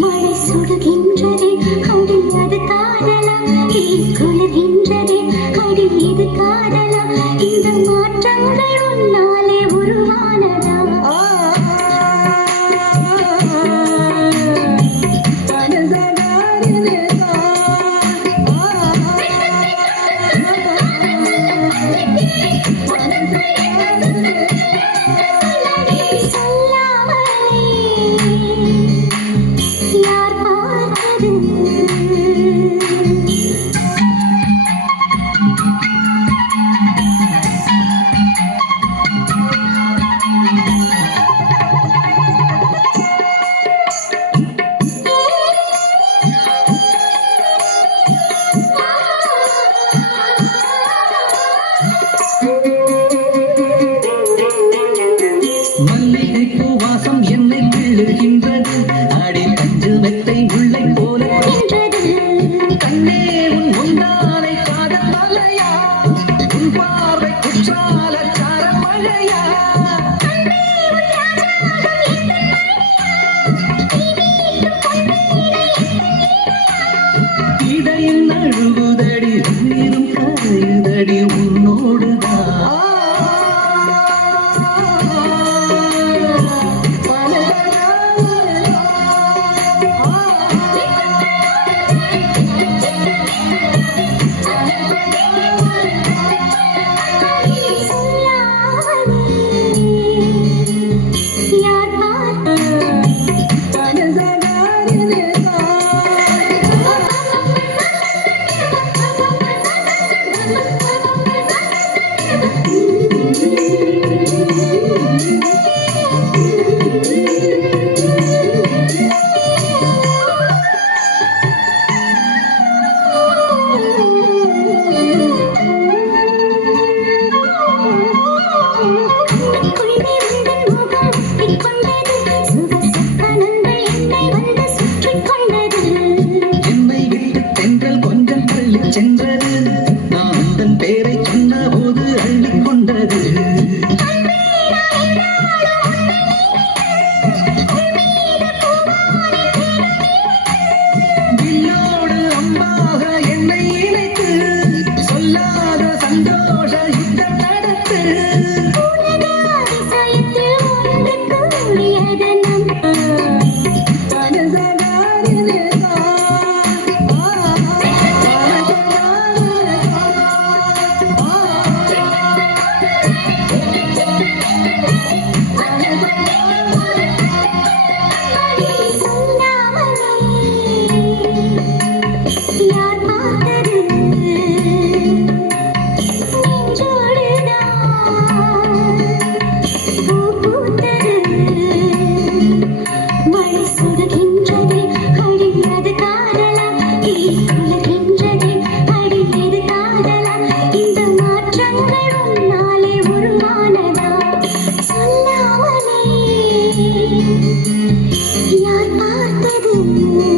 மழை சுடுகின்றதே அடி அது காதலா குளிர்கின்றதே அடி இது காதலா இந்த மாற்றங்கள் உன்னாலே உருவானதா மல்லிகை பூவாசம் என்னை கிள்ளுகின்றது அடி பஞ்சு மெத்தை முல்லை போல கண்ணே உன் முந்தானை காதல் மலையா உன் பார்வை குற்றால சாரல் மழையா இடையில் நழுவுதடி நீரும் கரையுதடி உன்னோடுதான் சென்றது நான் உந்தன் பேரை சொன்ன போது அள்ளிக் கொண்டது வில்லோடு அம்பாக என்னை இணைத்து சொல்லாத சந்தோஷ யுத்தம் நடத்து யார் பார்த்தது